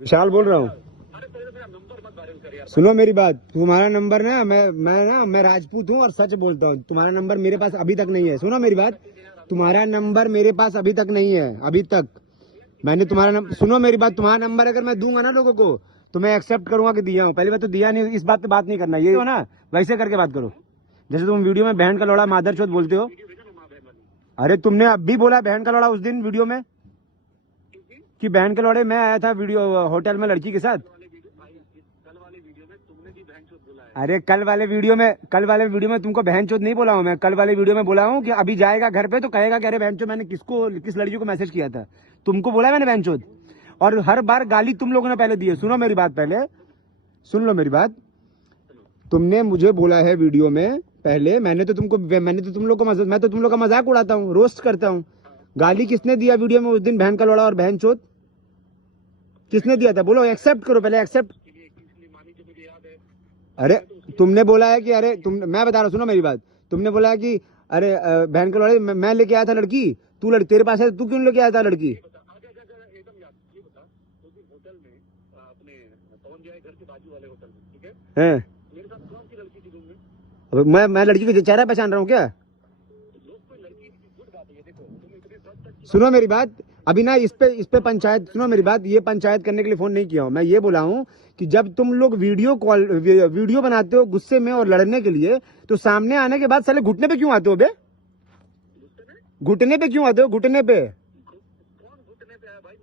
विशाल बोल रहा हूँ। सुनो मेरी बात, तुम्हारा नंबर ना मैं राजपूत हूँ और सच बोलता हूँ। तुम्हारा नंबर मेरे पास अभी तक नहीं है। सुनो मेरी बात, तुम्हारा नंबर मेरे पास अभी तक नहीं है। अभी तक मैंने तुम्हारा नंबर, सुनो मेरी बात, तुम्हारा नंबर अगर मैं दूंगा ना लोगों को तो मैं एक्सेप्ट करूंगा कि दिया हूँ। पहली बात तो दिया नहीं, इस बात पे बात नहीं करना। ये हो ना, वैसे करके बात करो जैसे तुम वीडियो में बहन का लौड़ा मादरचोद बोलते हो। अरे तुमने अब भी बोला बहन का लौड़ा उस दिन वीडियो में कि बहन के लौड़े मैं आया था वीडियो होटल में लड़की के साथ। अरे कल वाले वीडियो में तुमको बहन चोद नहीं बोला हूँ मैं। कल वाले वीडियो में बोला हूँ कि अभी जाएगा घर पे तो कहेगा कि अरे बहन चोद मैंने किस लड़की को मैसेज किया था। तुमको बोला मैंने बहन चोद, और हर बार गाली तुम लोगों ने पहले दी है। सुनो मेरी बात, पहले सुन लो मेरी बात। तुमने मुझे बोला है वीडियो में पहले, मैं तो तुम लोग का मजाक उड़ाता हूँ, रोस्ट करता हूँ। गाली किसने दिया वीडियो में उस दिन, बहन का लौड़ा और बहन चोद किसने दिया था? बोलो, एक्सेप्ट करो पहले, एक्सेप्ट। अरे तुमने बोला है कि मैं बता रहा हूँ, सुनो मेरी बात। तुमने बोला है कि अरे बहन के लौड़े मैं लेके आया था लड़की, तेरे पास है, तू क्यों लेके आया था लड़की? है मैं लड़की का चेहरा पहचान रहा हूँ क्या? सुनो मेरी बात, अभी ना इस पे पंचायत, सुनो मेरी बात, ये पंचायत करने के लिए फोन नहीं किया हूँ मैं। ये बोला हूँ कि जब तुम लोग वीडियो बनाते हो गुस्से में और लड़ने के लिए, तो सामने आने के बाद साले घुटने पे क्यों आते हो बे? घुटने पे क्यों आते हो? घुटने पे?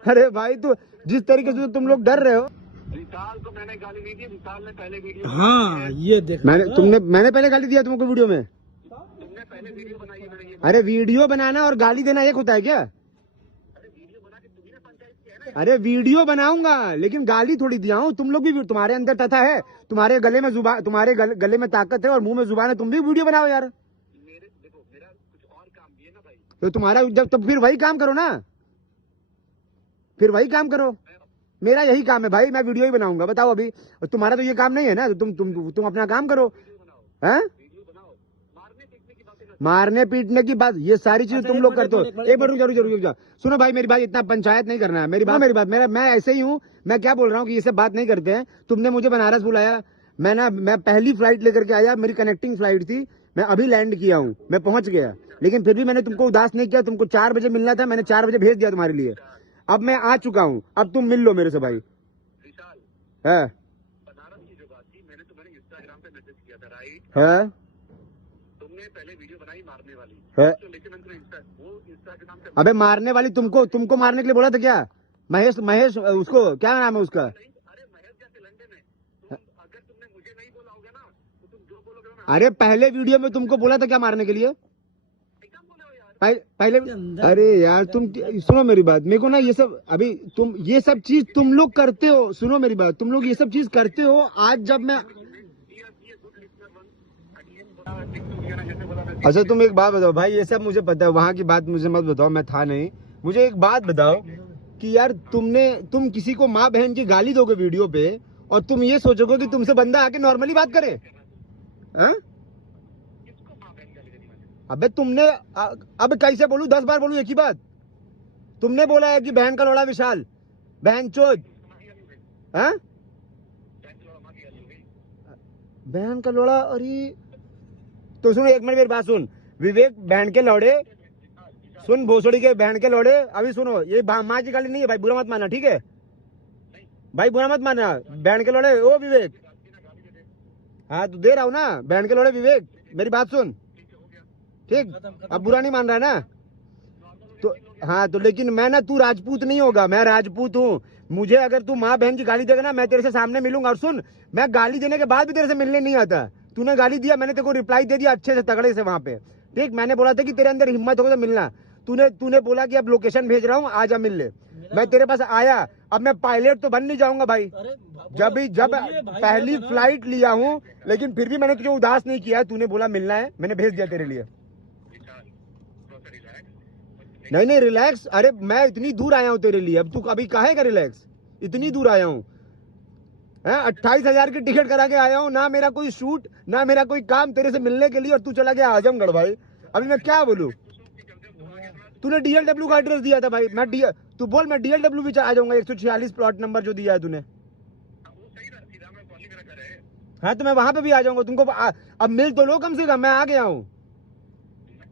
अरे भाई, तो जिस तरीके से तुम लोग डर रहे हो। विशाल को मैंने गाली नहीं दी, विशाल ने पहले वीडियो हाँ ये देख, मैंने पहले गाली दिया तुमको वीडियो में? तुमने पहले वीडियो बनाई है मैंने ये। अरे वीडियो बनाना और गाली देना एक होता है क्या? अरे वीडियो बना के तुम्ही ने पंचायत किया है ना। अरे वीडियो बनाऊंगा लेकिन गाली थोड़ी दिया हूँ। तुम लोग भी, तुम्हारे अंदर तथा है, तुम्हारे गले में जुबान, तुम्हारे गले में ताकत है और मुंह में जुबान है, तुम भी वीडियो बनाओ यार। देखो मेरा कुछ और काम भी है ना भाई। तो तुम्हारा जब, तब फिर वही काम करो ना, फिर वही काम करो। मेरा यही काम है भाई, मैं वीडियो ही बनाऊंगा। बताओ अभी, तुम्हारा तो ये काम नहीं है ना, तो तुम अपना काम करो। हैं? मारने पीटने की बात, ये सारी चीज तुम लोग करते हो। एक बार रुक जाओ। सुनो भाई मेरी बात, इतना पंचायत नहीं करना है मेरी बात। मैं ऐसे ही हूँ। मैं क्या बोल रहा हूँ कि ये सब बात नहीं करते हैं। तुमने मुझे बनारस बुलाया, मैं पहली फ्लाइट लेकर के आया, मेरी कनेक्टिंग फ्लाइट थी, मैं अभी लैंड किया हूँ, मैं पहुंच गया, लेकिन फिर भी मैंने तुमको उदास नहीं किया। तुमको 4 बजे मिलना था, मैंने 4 बजे भेज दिया तुम्हारे लिए। अब मैं आ चुका हूँ, अब तुम मिल लो मेरे से भाई। विशाल है बनारस की जो बात थी, मैंने इंस्टाग्राम पे मैसेज किया था, राइट? है तुमने पहले वीडियो बनाई मारने वाली है। तो, लेकिन मैंने इंस्टाग्राम पे। अबे मारने वाली तुमको मारने के लिए बोला था क्या? महेश उसको क्या नाम है उसका? अरे महेश जैसे लंडे में अगर तुमने मुझे नहीं बोला होगा ना तो तुम जो बोलोगे ना। अरे पहले वीडियो में तुमको बोला था क्या मारने के लिए? पहले अरे यार तुम सुनो मेरी बात, मेरे को ना ये सब, अभी तुम ये सब चीज तुम लोग करते हो। सुनो मेरी बात, तुम लोग ये सब चीज करते हो। आज जब मैं, अच्छा तुम एक बात बताओ भाई, ये सब मुझे पता है, वहां की बात मुझे मत बताओ, मैं था नहीं। मुझे एक बात बताओ कि यार तुम किसी को माँ बहन की गाली दोगे वीडियो पे और तुम ये सोचोगे कि तुमसे बंदा आके नॉर्मली बात करे? हाँ? अबे तुमने, अब कैसे बोलूं, 10 बार बोलूं एक ही बात? तुमने बोला है कि बहन का लौड़ा विशाल, बहन चोद। हाँ? बहन का लौड़ा, अरे तो सुनो, एक मिनट मेरी बात सुन। विवेक बहन के लौड़े, सुन भोसड़ी के बहन के लौड़े, अभी सुनो, ये माँ की गाली नहीं है भाई, बुरा मत मानना, ठीक है भाई, बुरा मत मानना। बहन के लौड़े ओ विवेक, हाँ तो दे रहा हूँ ना, बहन के लौड़े विवेक, मेरी बात सुन, ठीक? अब बुरा नहीं मान रहा है ना? तो हाँ, तो लेकिन मैं ना, तू राजपूत नहीं होगा, मैं राजपूत हूँ। मुझे अगर तू माँ बहन की गाली देगा ना, मैं तेरे से सामने मिलूंगा। और सुन, मैं गाली देने के बाद भी तेरे से मिलने नहीं आता। तूने गाली दिया, मैंने तेरे को रिप्लाई दे दिया अच्छे से, तगड़े से वहां पे, ठीक? मैंने बोला था कि तेरे अंदर हिम्मत होगा तो मिलना। तूने बोला कि अब लोकेशन भेज रहा हूँ, आजा मिल ले। मैं तेरे पास आया, अब मैं पायलट तो बन नहीं जाऊंगा भाई, जब पहली फ्लाइट लिया हूँ, लेकिन फिर भी मैंने तुझे उदास नहीं किया। तूने बोला मिलना है, मैंने भेज दिया तेरे लिए। नहीं रिलैक्स, अरे मैं इतनी दूर आया हूँ तेरे लिए, अब तू अभी काहे का रिलैक्स? इतनी दूर आया हूँ, 28,000 की टिकट करा के आया हूँ, ना मेरा कोई शूट, ना मेरा कोई काम, तेरे से मिलने के लिए, और तू चला गया आजमगढ़ भाई। अभी मैं क्या बोलूं? तूने DLW का एड्रेस दिया था भाई, तू बोल मैं DLW भी आ जाऊंगा, 146 प्लॉट नंबर जो दिया है तूने। वो सही ना, सीधा मैं कॉलोनी मेरा घर है। हाँ तो मैं वहां पे भी आ जाऊंगा, तुमको अब मिल तो लो कम से कम, मैं आ गया हूँ।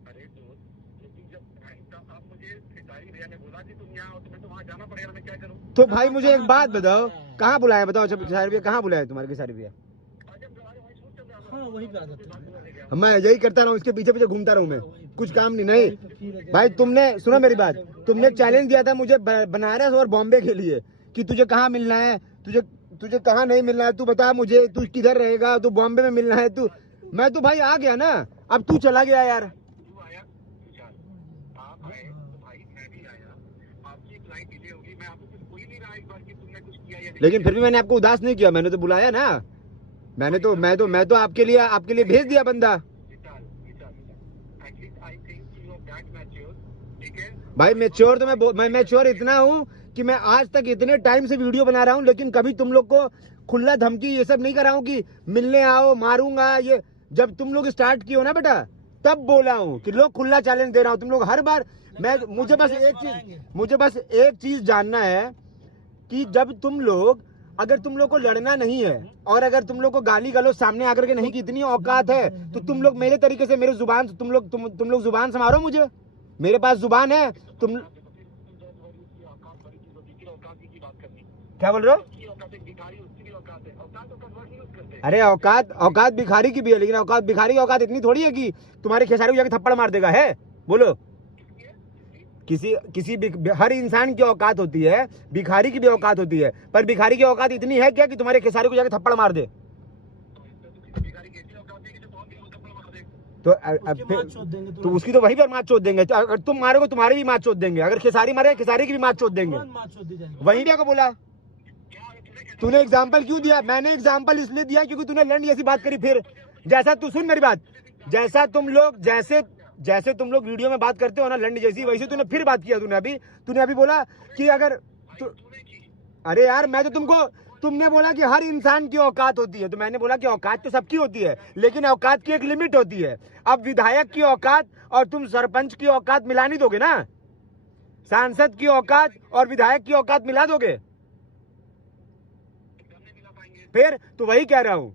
अरे दोस्त, लेकिन जब अब मुझे खिलाड़ी भैया ने बोला कि तुम यहाँ आओ तो मैं तो वहाँ जाना पड़ेगा, मैं क्या करूँ? तो भाई मुझे एक बात बताओ, कहाँ बुलाया बताओ, खेसारी भैया कहाँ बुलाया तुम्हारे खेसारी भैया? हाँ वही पे आ जाते हैं। मैं यही करता रहा हूँ, इसके पीछे पीछे घूमता रहूँ मैं, कुछ काम नहीं भाई। तुमने सुनो मेरी बात, तुमने चैलेंज दिया था मुझे बनारस और बॉम्बे के लिए कि तुझे कहाँ मिलना है, तुझे कहाँ नहीं मिलना है, तू बता मुझे, तू किधर रहेगा, तू बॉम्बे में मिलना है तू। मैं तो भाई आ गया ना, अब तू चला गया यार। तू आया, तू चल। आप आए तो भाई मैं भी आया, आपकी फ्लाइट डिले होगी, मैं आपको कुछ बोल ही नहीं रहा एक बार कि तुमने कुछ किया या नहीं। लेकिन फिर भी मैंने आपको उदास नहीं किया, मैंने तो बुलाया ना, मैं तो आपके लिए भेज दिया बंदा। भाई मैच्योर तो मैं मैच्योर इतना हूँ कि मैं आज तक इतने टाइम से वीडियो बना रहा हूँ, लेकिन कभी तुम लोग को खुला धमकी ये सब नहीं कर रहा हूँ कि मिलने आओ मारूंगा। ये जब तुम लोग स्टार्ट किए हो ना बेटा, तब बोला हूँ कि लोग खुला चैलेंज दे रहा हूँ। तुम लोग हर बार मुझे बस एक चीज जानना है कि जब तुम लोग, अगर तुम लोग को लड़ना नहीं है और अगर तुम लोग को गाली गलौज सामने आकर के नहीं की इतनी औकात है, तो तुम लोग मेरे तरीके से मेरे जुबान तुम लोग जुबान संभालो मुझे, मेरे पास जुबान है। तुम क्या बोल रहे हो? अरे औकात भिखारी की भी है, लेकिन औकात भिखारी की औकात इतनी थोड़ी है कि तुम्हारे खेसारी को जाके थप्पड़ मार देगा, है? बोलो। हर इंसान की औकात होती है, भिखारी की भी औकात होती है, पर भिखारी की औकात इतनी है क्या कि तुम्हारे खेसारी को जाके थप्पड़ मार दे? तो उसकी तो वही पर मार चोद देंगे। तो अगर तुम मारोगे तुम्हारी भी मार चोद देंगे, अगर खेसारी मारे खेसारी की भी मार चोद देंगे। वही क्या को बोला? तूने एग्जाम्पल क्यों दिया? मैंने एग्जाम्पल इसलिए दिया क्योंकि तूने लंड जैसी बात करी। फिर जैसा तू सुन मेरी बात, जैसे तुम लोग वीडियो में बात करते हो ना लंड जैसी, वैसे तूने फिर बात किया। तूने अभी बोला कि अगर अरे यार मैं तो तुमने बोला कि हर इंसान की औकात होती है, तो मैंने बोला कि औकात तो सबकी होती है, लेकिन औकात की एक लिमिट होती है। अब विधायक की औकात और तुम सरपंच की औकात मिला नहीं दोगे ना, सांसद की औकात और विधायक की औकात मिला दोगे? फिर तो वही कह रहा हूं।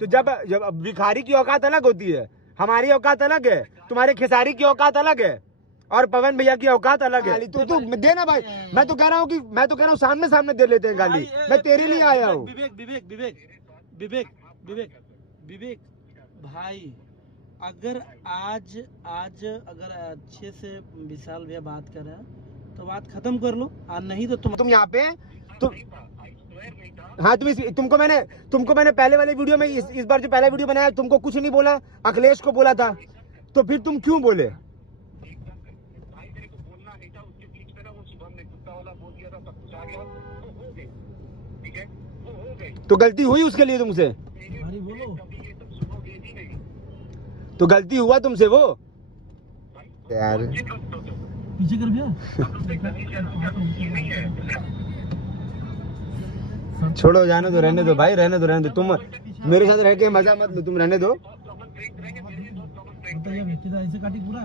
तो जब भिखारी की औकात अलग होती है, हमारी औकात अलग है, तुम्हारे खेसारी की औकात अलग है, और पवन भैया की औकात अलग है। तो देना भाई, मैं तो कह रहा हूँ सामने दे लेते हैं गाली। मैं तेरे लिए आया हूँ। विवेक भाई, अगर आज अगर अच्छे से विशाल भैया बात कर रहे हैं तो बात खत्म कर लो, और नहीं तो तुम यहाँ पे हाँ तुमको मैंने पहले वाले वीडियो में इस बार जो पहला वीडियो बनाया तुमको कुछ नहीं बोला, अखिलेश को बोला था, तो फिर तुम क्यों बोले? तो गलती हुई उसके लिए तुमसे? तो गलती हुआ तुमसे वो यार। पीछे कर भैया। छोड़ो, जाने दो, रहने दो भाई, रहने दो। तुम मेरे साथ रह के मजा मत लो, तुम रहने दो। ऐसे काटी पूरा